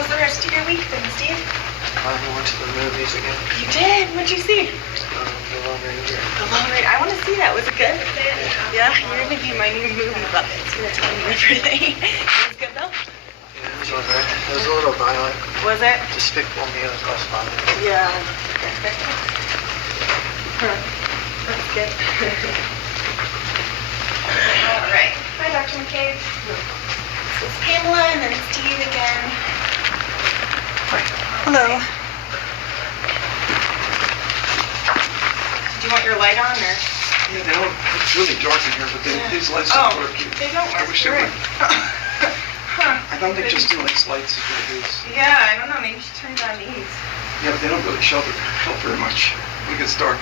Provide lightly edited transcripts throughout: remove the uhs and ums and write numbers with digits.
How's the rest of your week been, Steve? I went to the movies again. You did? What'd you see? The Lone Ranger. The Lone Ranger. I want to see that. Was it good? Yeah, you're going to be my new movie buff. It's going to tell me everything. It was good, though? Yeah, it was alright. It was a little violent. Was it? Despicable Me was less violent. Yeah. Huh. That's good. All right. Hi, Dr. McCabe. This is Pamela, and then it's Steve again. Hello. Do you want your light on, or? Yeah, they don't, it's really dark in here, but these lights don't work. They don't work. I wish they would. Huh. I don't think just doing these lights is what it is. Yeah, I don't know. Maybe you should turn down these. Yeah, but they don't really help very much when it gets dark.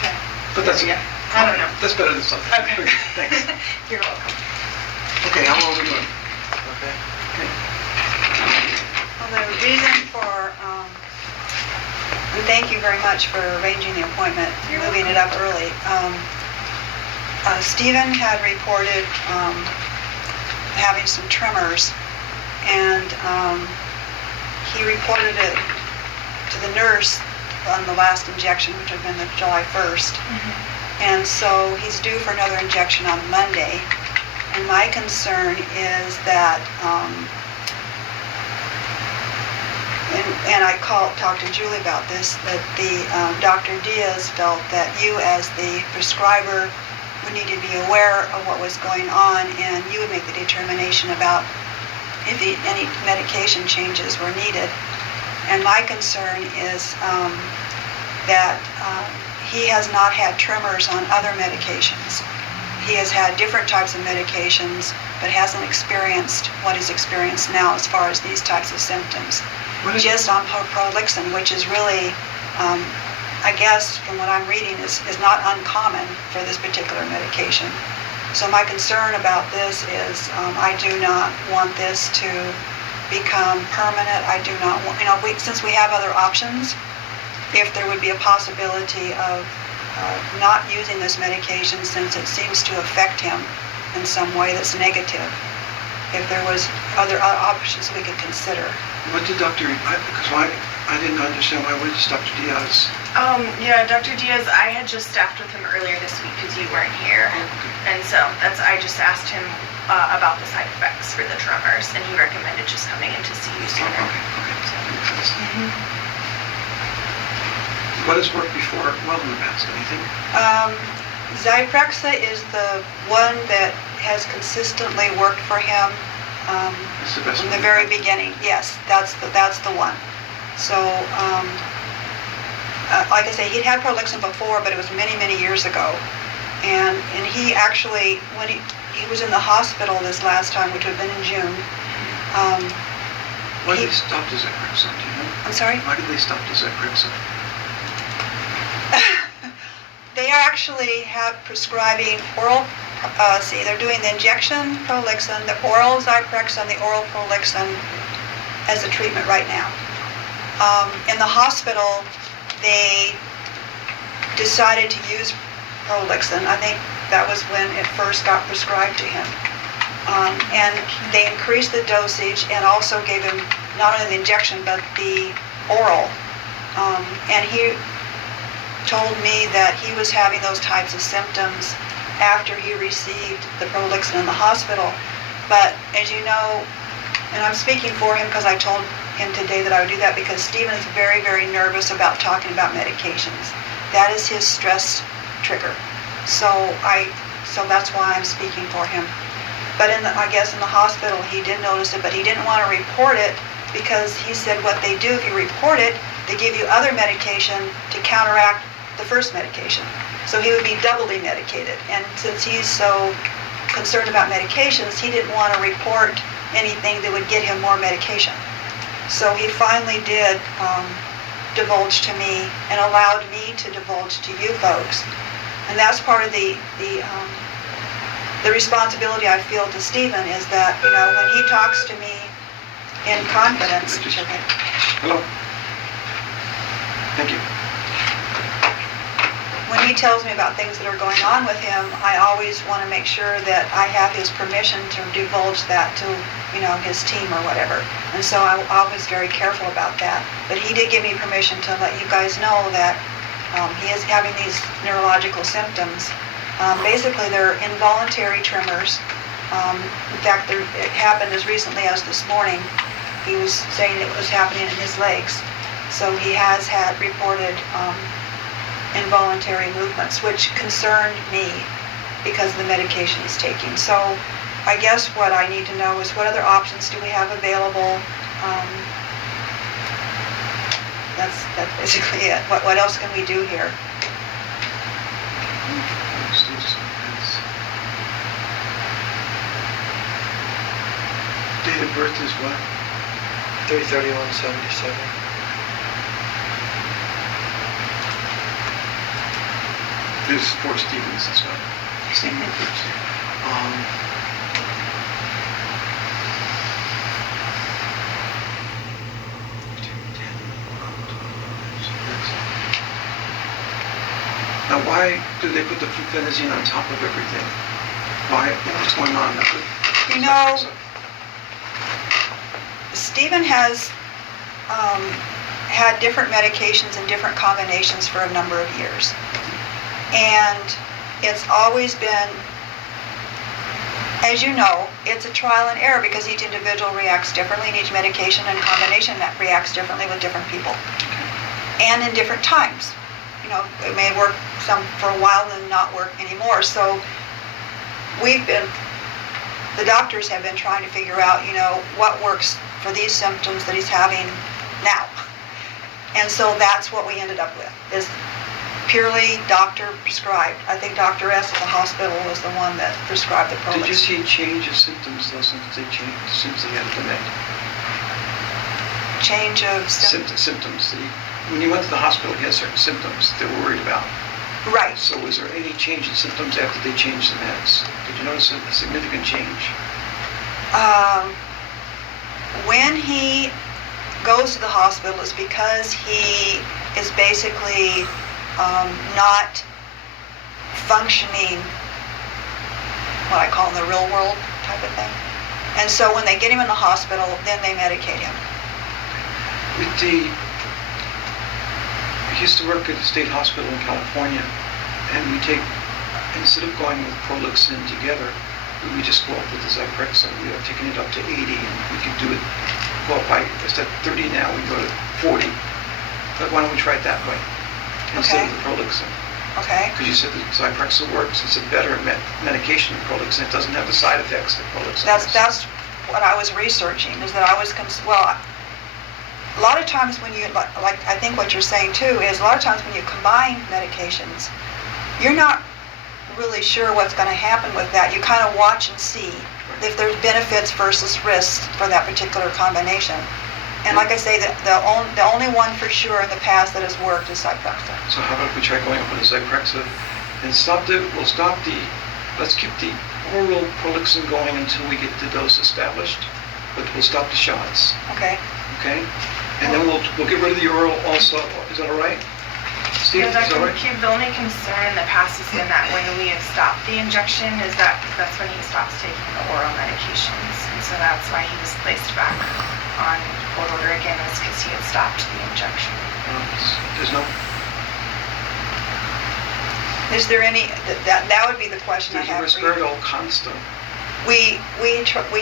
Okay. But that's, Yeah. I don't know. That's better than something. Okay. Thanks. You're welcome. Okay, how long are we doing? Okay. Well, the reason for, and thank you very much for arranging the appointment, You're moving welcome. it up early. Stephen had reported having some tremors, and he reported it to the nurse on the last injection, which had been the July 1st. And so he's due for another injection on Monday. And my concern is that, and I talked to Julie about this, that the Dr. Diaz felt that you as the prescriber would need to be aware of what was going on, and you would make the determination about if any medication changes were needed. And my concern is that he has not had tremors on other medications. He has had different types of medications, but hasn't experienced what is experienced now as far as these types of symptoms. Just on Prolixin, which is really, I guess from what I'm reading, is not uncommon for this particular medication. So my concern about this is I do not want this to become permanent. I do not want, since we have other options, if there would be a possibility of not using this medication since it seems to affect him in some way that's negative, if there was other options we could consider. What did because I didn't understand why was Dr. Diaz? Yeah, Dr. Diaz, I had just staffed with him earlier this week because you weren't here. Oh, okay. And so I just asked him about the side effects for the tremors, and he recommended just coming in to see you sooner. Okay. That makes sense. What has worked before? Well, in the past, anything? Zyprexa is the one that has consistently worked for him It's the best from one. the very beginning. Yes, that's the one. So, like I say, he'd had Prolixin before, but it was many, many years ago. And he actually, when he was in the hospital this last time, which would have been in June. Why did they stop the Zyprexa? Do you know? I'm sorry? Why did they stop the Zyprexa? They actually have prescribing oral, they're doing the injection Prolixin, the oral Zyprexa, and the oral Prolixin as a treatment right now. In the hospital, they decided to use Prolixin. I think that was when it first got prescribed to him. And they increased the dosage and also gave him not only the injection, but the oral. And he told me that he was having those types of symptoms after he received the Prolixin in the hospital. But as you know, and I'm speaking for him because I told him today that I would do that because Stephen is very, very nervous about talking about medications. That is his stress trigger. So that's why I'm speaking for him. But I guess in the hospital he did notice it, but he didn't want to report it because he said what they do if you report it, they give you other medication to counteract the first medication. So he would be doubly medicated. And since he's so concerned about medications, he didn't want to report anything that would get him more medication. So he finally did divulge to me and allowed me to divulge to you folks. And that's part of the responsibility I feel to Stephen is that, when he talks to me in confidence. Hello. Thank you. when he tells me about things that are going on with him, I always want to make sure that I have his permission to divulge that to, his team or whatever. And so I was very careful about that. But he did give me permission to let you guys know that he is having these neurological symptoms. Basically, they're involuntary tremors. In fact, it happened as recently as this morning. He was saying it was happening in his legs. So he has had reported involuntary movements, which concerned me because of the medication he's taking. So I guess what I need to know is what other options do we have available? That's basically it. What else can we do here? Date of birth is what? 3/31/77. This is for Stevens as well. Stephen first. Now, why do they put the fluphenazine on top of everything? Why? What's going on? Stephen has had different medications and different combinations for a number of years. And it's always been, as you know, it's a trial and error because each individual reacts differently and each medication and combination that reacts differently with different people. And in different times. It may work some for a while and not work anymore. So the doctors have been trying to figure out, what works for these symptoms that he's having now. And so that's what we ended up with, is purely doctor prescribed. I think Dr. S at the hospital was the one that prescribed the Prolix. Did you see a change of symptoms though since they had the med? Change of Symptoms. When you went to the hospital, he had certain symptoms they were worried about. Right. So was there any change in symptoms after they changed the meds? Did you notice a significant change? When he goes to the hospital, it's because he is basically not functioning, what I call in the real world type of thing. And so when they get him in the hospital, then they medicate him. I used to work at a state hospital in California, and instead of going with Prolixin together, we just go up with the Zyprexa. We are taking it up to 80, and we can do it, instead of 30 now, we go to 40. But why don't we try it that way, instead of the Prolixin? Okay. Because you said that Zyprexa works. It's a better medication than Prolixin. It doesn't have the side effects that Prolixin has. That's what I was researching, is that I was, a lot of times when you, like I think what you're saying too, is a lot of times when you combine medications, you're not really sure what's going to happen with that. You kind of watch and see if there's benefits versus risks for that particular combination. And like I say, the only one for sure in the past that has worked is Zyprexa. So how about if we try going up with the Zyprexa and let's keep the oral Prolixin going until we get the dose established, but we'll stop the shots. Okay. Okay? And then we'll get rid of the oral also. Is that all right? Steve, is that all right? The only concern in the past has been that when we have stopped the injection, that's when he stops taking the oral medications. And so that's why he was placed back on court order again, is because he had stopped the injection. There's no... Is there any, that would be the question I have There's for you. Risperidol constant. We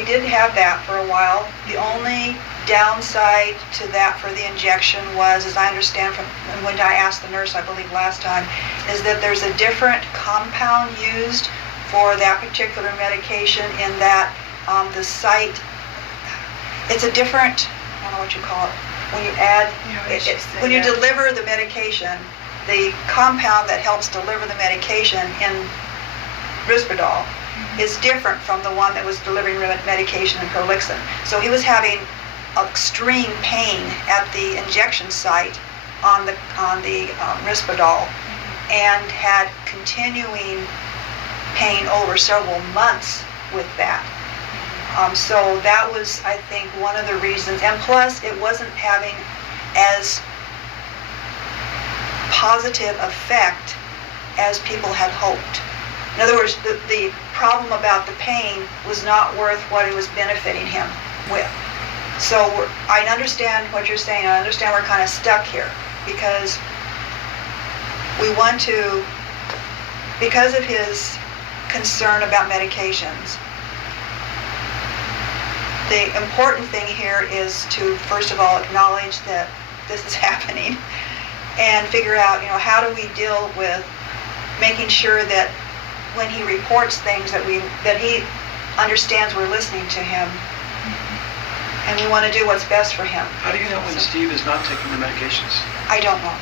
did have that for a while. The only downside to that for the injection was, as I understand from when I asked the nurse, I believe last time, is that there's a different compound used for that particular medication, in that the site, it's a different, I don't know what you call it, when you add, when you deliver the medication, the compound that helps deliver the medication in Risperidol is different from the one that was delivering medication in Prolixin. So he was having extreme pain at the injection site on the Risperidol, and had continuing pain over several months with that. So that was, I think, one of the reasons. And plus, it wasn't having as positive effect as people had hoped. In other words, the problem about the pain was not worth what it was benefiting him with. So I understand what you're saying. I understand we're kind of stuck here because we want to, because of his concern about medications, the important thing here is to, first of all, acknowledge that this is happening and figure out, how do we deal with making sure that when he reports things that he understands we're listening to him, and we want to do what's best for him. How do you know when Steve is not taking the medications? I don't know.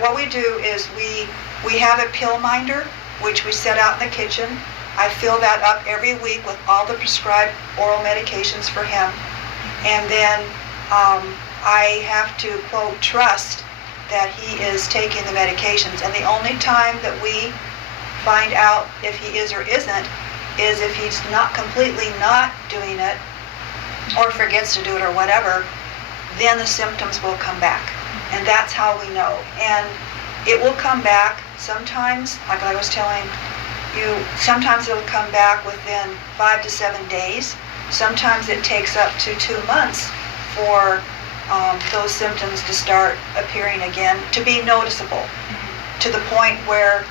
What we do is we have a pill minder, which we set out in the kitchen. I fill that up every week with all the prescribed oral medications for him. And then I have to, quote, trust that he is taking the medications. And the only time that we find out if he is or isn't is if he's not completely not doing it or forgets to do it or whatever, then the symptoms will come back. And that's how we know. And it will come back sometimes, like I was telling you, sometimes it'll come back within 5 to 7 days. Sometimes it takes up to 2 months for those symptoms to start appearing again, to be noticeable, to the point where,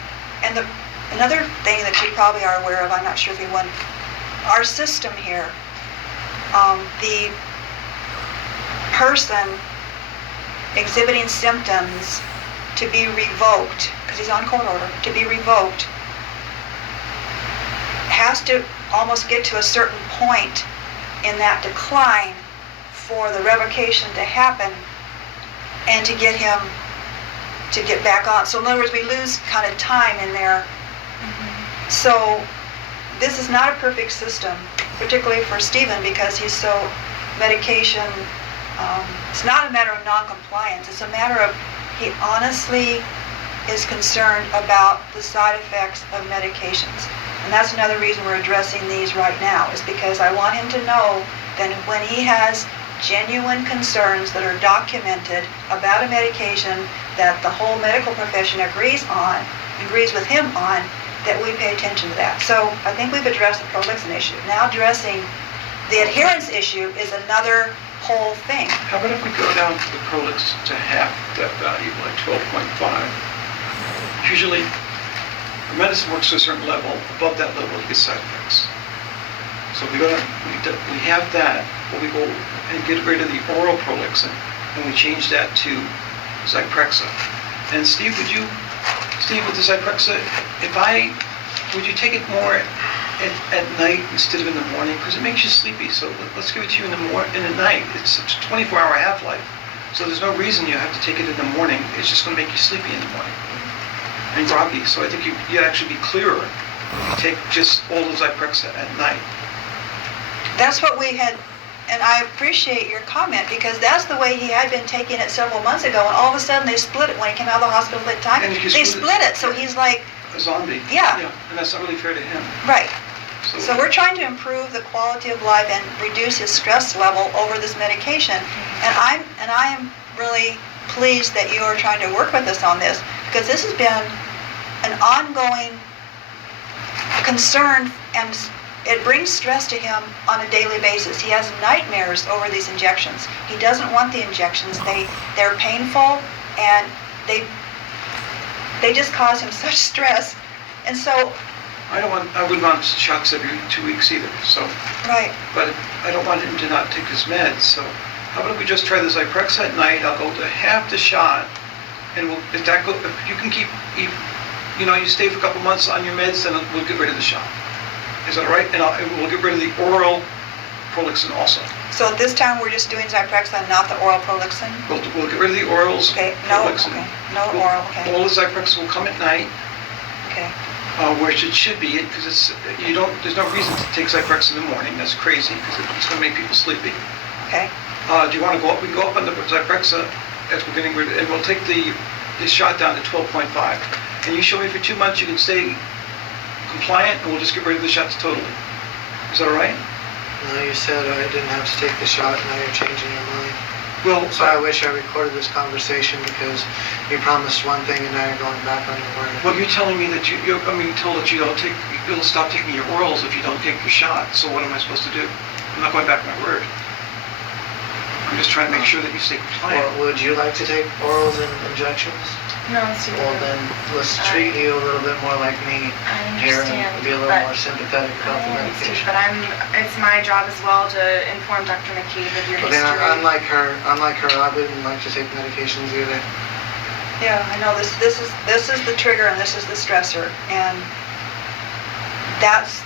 and another thing that you probably are aware of, I'm not sure if you want, our system here, the person exhibiting symptoms to be revoked, because he's on court order, to be revoked, has to almost get to a certain point in that decline for the revocation to happen and to get him to get back on. So in other words, we lose kind of time in there. So this is not a perfect system, particularly for Stephen, because he's so medication, it's not a matter of non-compliance, it's a matter of he honestly is concerned about the side effects of medications. And that's another reason we're addressing these right now, is because I want him to know that when he has genuine concerns that are documented about a medication that the whole medical profession agrees with him on, that we pay attention to that. So I think we've addressed the prolixin issue. Now addressing the adherence issue is another whole thing. How about if we go down to the prolix to half that value, like 12.5? Usually, the medicine works to a certain level. Above that level, you get side effects. So we have that, but we go and get rid of the oral prolixin, and we change that to Zyprexa. And Steve, with the Zyprexa, would you take it more at night instead of in the morning? Because it makes you sleepy. So let's give it to you in the night. It's a 24-hour half-life. So there's no reason you have to take it in the morning. It's just going to make you sleepy in the morning and groggy. So I think you'd actually be clearer if you take just all the Zyprexa at night. That's what we had, and I appreciate your comment, because that's the way he had been taking it several months ago, and all of a sudden they split it when he came out of the hospital that time. They split it, so he's like a zombie. Yeah. And that's not really fair to him. Right. So we're trying to improve the quality of life and reduce his stress level over this medication. And I am really pleased that you are trying to work with us on this, because this has been an ongoing concern, and it brings stress to him on a daily basis. He has nightmares over these injections. He doesn't want the injections. They're painful, and they just cause him such stress. And so I wouldn't want shots every 2 weeks either. So right. But I don't want him to not take his meds. So how about if we just try the Zyprexa at night? I'll go to half the shot, and if you can keep, you stay for a couple months on your meds, then we'll get rid of the shot. Is that all right? And we'll get rid of the oral prolixin also. So at this time we're just doing Zyprexa and not the oral prolixin? We'll get rid of the orals. Okay. Prolixin. Oral. Okay. All the Zyprexa will come at night. Okay. Where it should be, because there's no reason to take Zyprexa in the morning. That's crazy, because it's going to make people sleepy. Okay. Do you want to go up? We can go up on the Zyprexa as we're getting rid of it, and we'll take the shot down to 12.5. And you show me for 2 months you can stay compliant, and we'll just get rid of the shots totally. Is that all right? No, you said I didn't have to take the shot, now you're changing your mind. Well, So I wish I recorded this conversation, because You promised one thing and now you're going back on your word. Well, you're telling me that you're told that you'll stop taking your orals if you don't take your shot. So what am I supposed to do? I'm not going back on my word. I'm just trying to make sure that you stay compliant. Well, would you like to take orals and injections? No, it's too Well, then let's treat you a little bit more like me I here understand, and be a little but more sympathetic about the medication. But it's my job as well to inform Dr. McCabe of your But history. then unlike her, I wouldn't like to take medications either. Yeah, I know this is the trigger and this is the stressor, and that's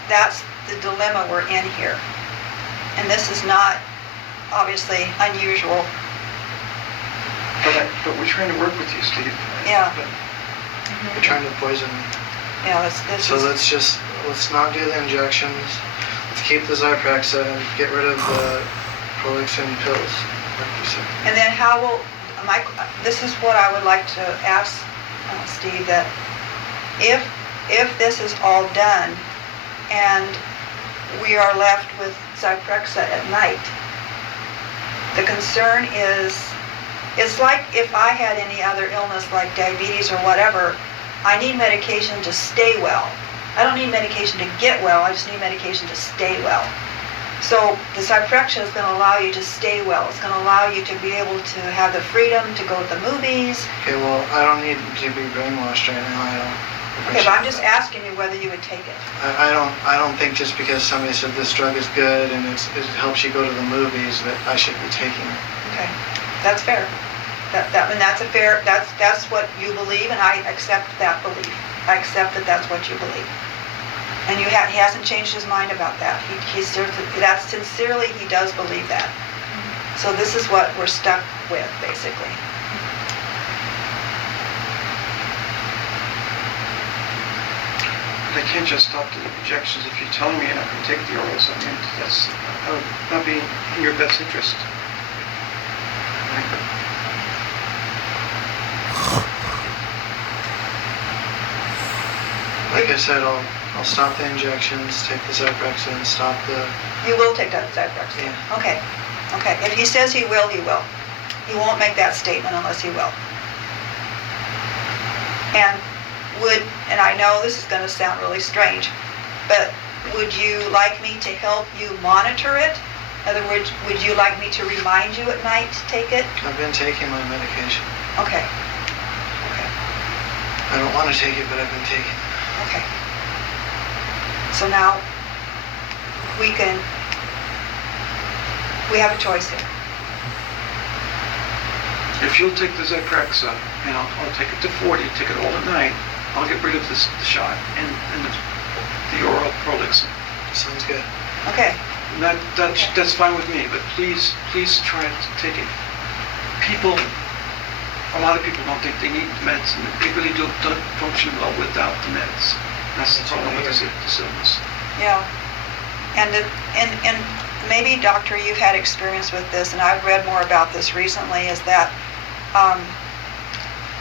the dilemma we're in here. And this is not obviously unusual. But we're trying to work with you, Steve. Yeah. But You're trying to poison me. Yeah, So let's not do the injections. Let's keep the Zyprexa and get rid of the Prolixin pills, like you said. And then how will this is what I would like to ask Steve, that if this is all done and we are left with Zyprexa at night, the concern is, it's like if I had any other illness like diabetes or whatever, I need medication to stay well. I don't need medication to get well, I just need medication to stay well. So the Zyprexa is going to allow you to stay well. It's going to allow you to be able to have the freedom to go to the movies. Okay, well, I don't need to be brainwashed right now. I don't. Okay, but I'm just asking you whether you would take it. I don't think just because somebody said this drug is good and it helps you go to the movies that I should be taking it. Okay, that's fair. And that's a fair. That's what you believe, and I accept that belief. I accept that that's what you believe. And he hasn't changed his mind about that. That's sincerely, he does believe that. So this is what we're stuck with, basically. I can't just stop the injections if you're telling me you're not going to take the orals. I mean, that would not be in your best interest. Like I said, I'll stop the injections, take the Zyprexa, and stop the... You will take that Zyprexa? Yeah. Okay. Okay. If he says he will, he will. He won't make that statement unless he will. And I know this is going to sound really strange, but would you like me to help you monitor it? In other words, would you like me to remind you at night to take it? I've been taking my medication. Okay. Okay. I don't want to take it, but I've been taking it. Okay. So now we have a choice here. If you'll take the Zyprexa, and I'll take it to 40, take it all at night, I'll get rid of the shot and the oral Prolixin. Sounds good. Okay. And that's fine with me, but please try to take it. A lot of people don't think they need meds, and they really don't function well without the meds. That's the problem with this illness. Yeah. And maybe, doctor, you've had experience with this, and I've read more about this recently, is that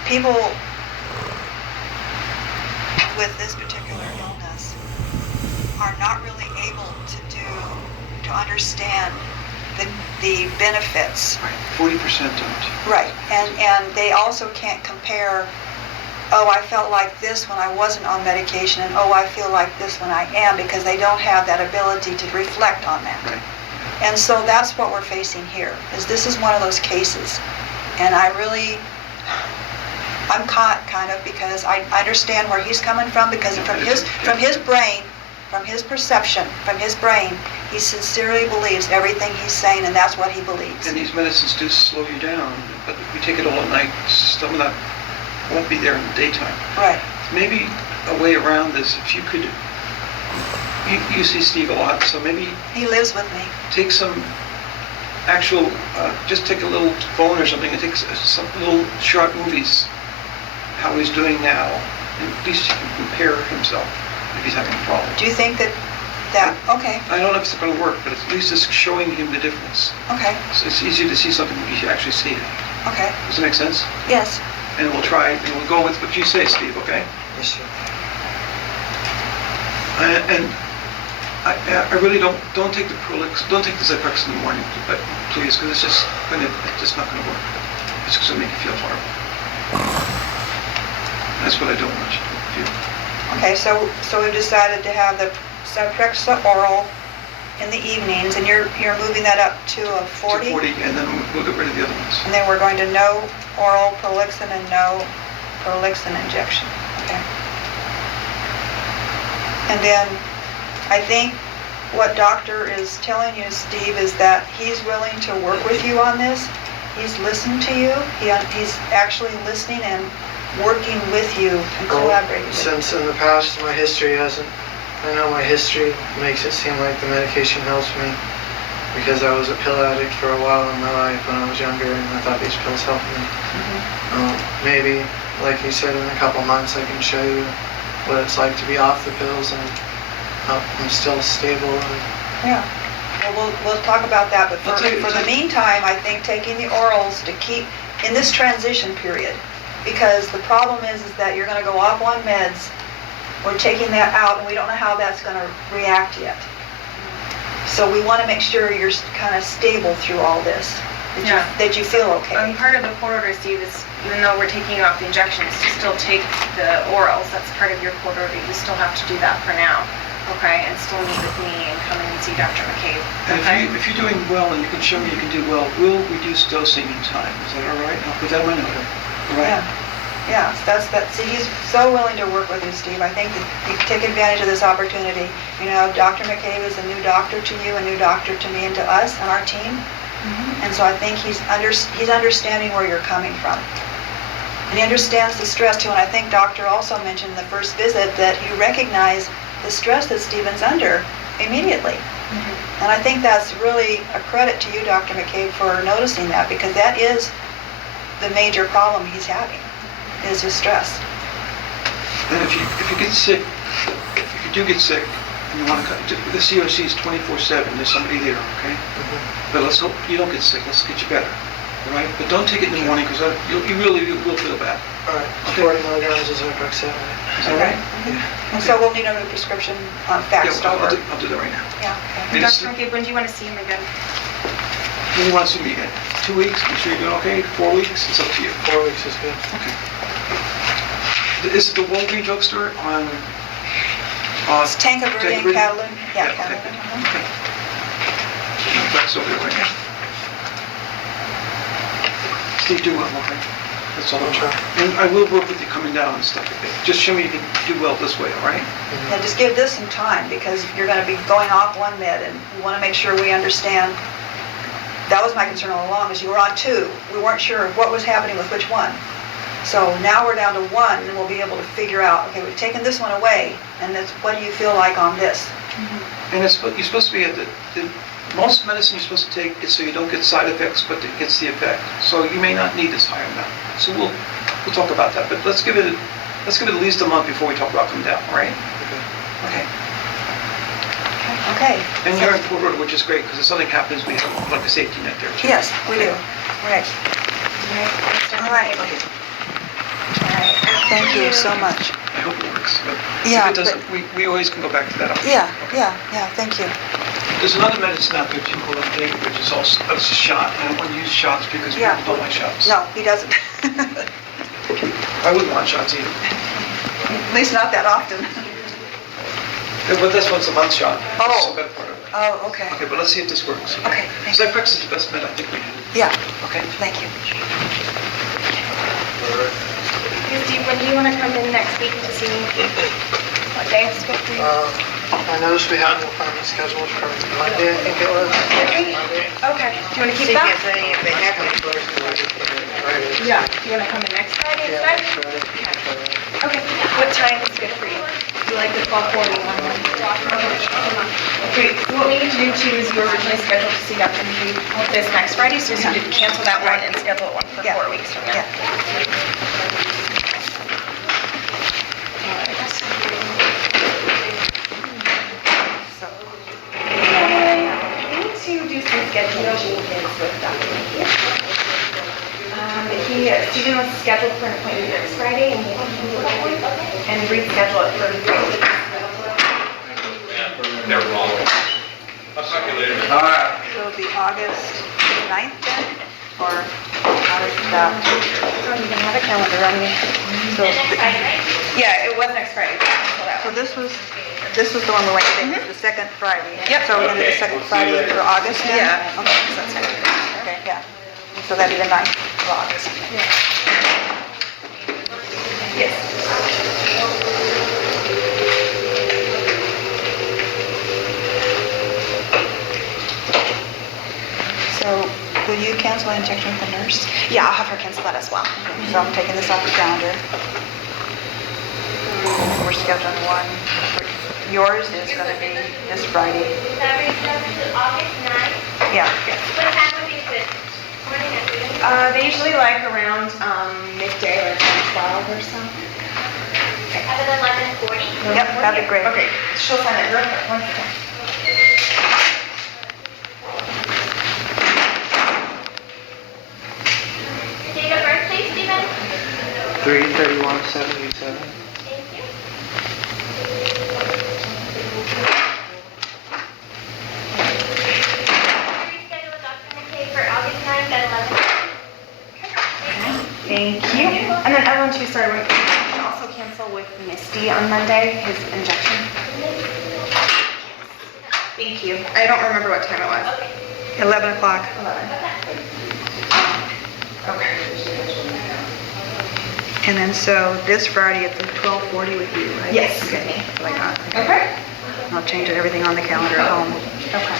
people with this particular illness are not really able to understand the benefits. Right, 40% don't. Right, and they also can't compare, oh, I felt like this when I wasn't on medication, and oh, I feel like this when I am, because they don't have that ability to reflect on that. Right. And so that's what we're facing here, is this is one of those cases. And I'm caught kind of, because I understand where he's coming from, because from his brain, from his perception, from his brain, he sincerely believes everything he's saying, and that's what he believes. And these medicines do slow you down, but if you take it all at night, some of that won't be there in the daytime. Right. Maybe a way around this, if you could, you see Steve a lot, so maybe He lives with me. take some actual, just take a little phone or something and take some little short movies, how he's doing now, and at least he can compare himself if he's having a problem. Do you think that, okay, I don't know if it's going to work, but at least it's showing him the difference. okay, So it's easier to see something when you actually see it. okay, Does that make sense? yes, And we'll try, and we'll go with what you say, Steve, okay? Yes, sir. And I really don't take the Zyprexa in the morning, but please, because it's just not going to work. It's just going to make you feel horrible. That's what I don't want you to feel. Okay, so we've decided to have the Zyprexa oral in the evenings, and you're moving that up to a 40? 40, and then we'll get rid of the other ones. And then we're going to no oral Prolixin and no Prolixin injection. Okay. And then I think what doctor is telling you, Steve, is that he's willing to work with you on this. He's listened to you. He's actually listening and working with you and collaborating with you. Since in the past my history hasn't, I know my history makes it seem like the medication helps me because I was a pill addict for a while in my life when I was younger and I thought these pills helped me. Maybe, like you said, in a couple months I can show you what it's like to be off the pills and I'm still stable. And Yeah. Well, we'll talk about that, but I'll tell you- for the meantime, I think taking the orals to keep in this transition period, because the problem is that you're going to go off on meds. We're taking that out, and we don't know how that's going to react yet. So we want to make sure you're kind of stable through all this, that you feel okay. Part of the court order, Steve, is even though we're taking off the injections, to still take the orals. That's part of your court order. You still have to do that for now, okay? And still meet with me and come in and see Dr. McCabe. And Okay? if you're doing well and you can show me you can do well, we'll reduce dosing in time. Is that all right? I'll put that in my note. All right? Yeah, see, he's so willing to work with you, Steve. I think that you take advantage of this opportunity. You know, Dr. McCabe is a new doctor to you, a new doctor to me and to us and our team. And so I think he's understanding where you're coming from. And he understands the stress too. And I think Doctor also mentioned in the first visit that you recognize the stress that Stephen's under immediately. And I think that's really a credit to you, Dr. McCabe, for noticing that, because that is the major problem he's having, is his stress. And if you get sick, if you do get sick, and you want to come, the COC is 24/7. There's somebody there, okay? But let's hope you don't get sick. Let's get you better, all right? But don't take it in the morning because you really will feel bad. all right, Okay. 40 milligrams is Zyprexa. Is that right? And so we'll need a new prescription faxed Yeah, over. I'll do that right now. Yeah, okay. And Dr. McCabe, when do you want to see him again? When you want to see me again? 2 weeks? Make sure you're doing okay? 4 weeks? It's up to you. 4 weeks is good. Okay. Is it the Walgreens drugstore on? It's Tankerville and Catalin. Yeah, Okay. Catalin. Okay. That's over there right now. Steve, do well, okay? That's all I'm trying. And I will work with you coming down and stuff like that. Just show me you can do well this way, all right? Yeah, just give this some time, because you're going to be going off one med, and we want to make sure we understand. That was my concern all along, is you were on 2. We weren't sure what was happening with which one. So now we're down to 1, and we'll be able to figure out, okay, we've taken this one away, and what do you feel like on this? And you're supposed to be at most medicine you're supposed to take is so you don't get side effects, but it gets the effect. So you may not need this higher amount. So we'll talk about that. But let's give it at least a month before we talk about coming down, all right? Okay. Okay. And you're in court order, which is great, because if something happens, we have like a safety net there too. Yes, we do. Right. All right. Thank you so much. I hope it works. But Yeah, if it doesn't, we always can go back to that option. Yeah, thank you. There's another medicine out there too called Frontera, which is also it's a shot. I don't want to use shots because Yeah. people don't like shots. No, he doesn't. I wouldn't want shots either. At least not that often. Yeah, but that's once a month shot. Oh. That's the better part of it. Oh, okay. Okay, but let's see if this works. Okay, thank you. Zyprexa is the best med I think we have. Yeah, Okay. thank you. Hey, Steve, when do you want to come in next week to see me? What day is good for you? I noticed we had an appointment scheduled for Monday, I think it was. Monday. Okay. Do you want to keep that? Yeah. Do you want to come in next Friday Yeah, instead? next Friday. Okay. What time is good for you? You like the 12:40 one? Okay. What we need to do too is you were originally scheduled to see Dr. McCabe this next Friday, so we need to cancel that one and schedule one for Yeah. 4 weeks from now. Yeah. So, I need to do some scheduling with Dr. McCabe. Stephen was scheduled for an appointment next Friday, and he canceled that one and reschedule it for 3 weeks. They're wrong. I'll talk to you later. so it'll be August 9th then, or August wanted the, I don't even have a calendar on me. so, Yeah, it was next Friday. so this was the one we're waiting, the second Friday. Yep. So we're gonna do the second Friday for August then? Yeah. Okay, so that's good. Okay, yeah. So that'd be the 9th of August. Yes. So will you cancel the injection with the nurse? Yeah, I'll have her cancel that as well. So I'm taking this off the calendar. We're scheduling one. Yours is gonna be this Friday. August 9th. Yeah. What time would be good? Morning, afternoon? They usually like around midday, like 12 or so. At 11:40. Yep, that'd be great. Okay, she'll sign it real quick. One second. Date of birth, please, Stephen. 3/31/77. Thank you. Reschedule Dr. McKay for August 9th at 11. Thank you. And then everyone too, sorry, we can also cancel with Misty on Monday, his injection. Thank you. I don't remember what time it was. 11 o'clock. 11. Okay. And then so this Friday at the 12:40 with you, right? Yes. Okay, that's what I got. Okay. I'll change everything on the calendar at home. Okay.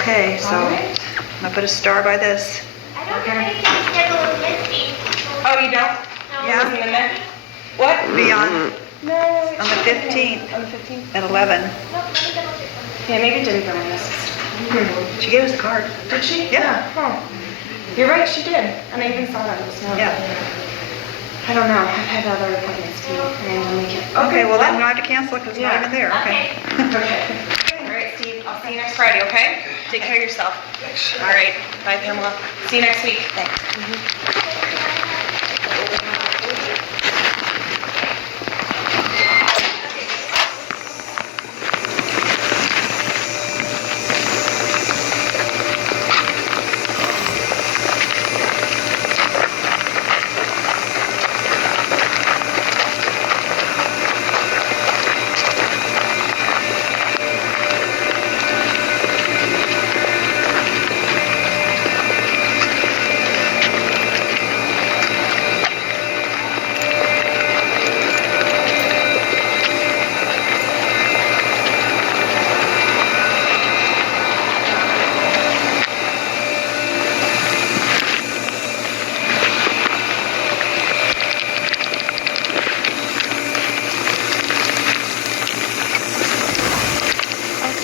Okay, so All I'm right. gonna put a star by this. I don't have anything to schedule with Misty. Oh, you don't? No. Yeah. Isn't it there? What? Be on No. On the 15th. On the 15th? at 11. No, let me double check. Yeah, maybe it didn't go in this. She gave us the card. Did she? Yeah. Huh. You're right, she did. And I even saw that it was not. Yeah. I don't know. I've had other appointments too. And I'll make it. Okay, well then we don't have to cancel it because it's not Yeah. even there. Okay. Okay. All right, Steve. I'll see you next Friday, okay? Take care of yourself. Thanks. All right. Bye, Pamela. See you next week. Thanks.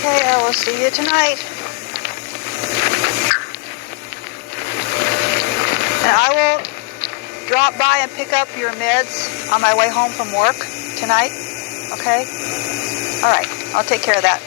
Okay, I will see you tonight. And I will drop by and pick up your meds on my way home from work tonight. Okay? All right, I'll take care of that.